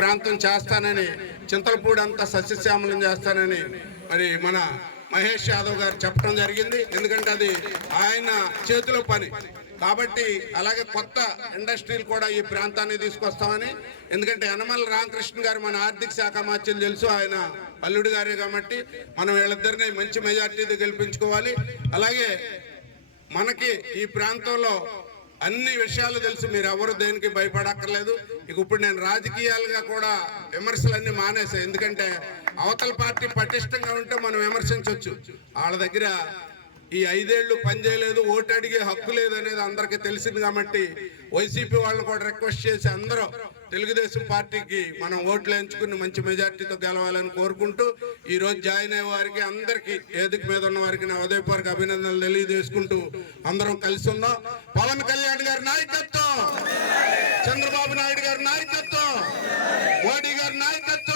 ప్రాంతం చేస్తానని, చింతలపూడి అంతా సస్యశ్యామలం చేస్తానని మరి మన మహేష్ యాదవ్ గారు చెప్పడం జరిగింది. ఎందుకంటే అది ఆయన చేతిలో పని కాబట్టి. అలాగే కొత్త ఇండస్ట్రీలు కూడా ఈ ప్రాంతాన్ని తీసుకొస్తామని, ఎందుకంటే యనమల రామకృష్ణ గారు మన ఆర్థిక శాఖ మంత్రులు తెలుసు, ఆయన అల్లుడు గారే కాబట్టి మనం వీళ్ళిద్దరిని మంచి మెజార్టీతో గెలిపించుకోవాలి. అలాగే మనకి ఈ ప్రాంతంలో అన్ని విషయాలు తెలుసు, మీరు ఎవరు దేనికి భయపడక్కర్లేదు. ఇప్పుడు నేను రాజకీయాలుగా కూడా విమర్శలన్నీ మానేసాను, ఎందుకంటే అవతల పార్టీ పటిష్టంగా ఉంటే మనం విమర్శించవచ్చు. వాళ్ళ దగ్గర ఈ 5 ఏళ్ళు పనిచేయలేదు, ఓటు అడిగే హక్కు లేదు అనేది అందరికీ తెలిసింది కాబట్టి వైసీపీ వాళ్ళని కూడా రిక్వెస్ట్ చేసి అందరూ తెలుగుదేశం పార్టీకి మనం ఓట్లు ఎంచుకుని మంచి మెజార్టీతో గెలవాలని కోరుకుంటూ ఈరోజు జాయిన్ అయ్యే వారికి అందరికీ, వేదిక మీద ఉన్న వారికి నా ఉదయపూర్వక అభినందనలు తెలియజేసుకుంటూ అందరం కలిసి ఉందాం. పవన్ కళ్యాణ్ గారి నాయకత్వం, చంద్రబాబు నాయుడు గారి నాయకత్వం, మోడీ గారి నాయకత్వం.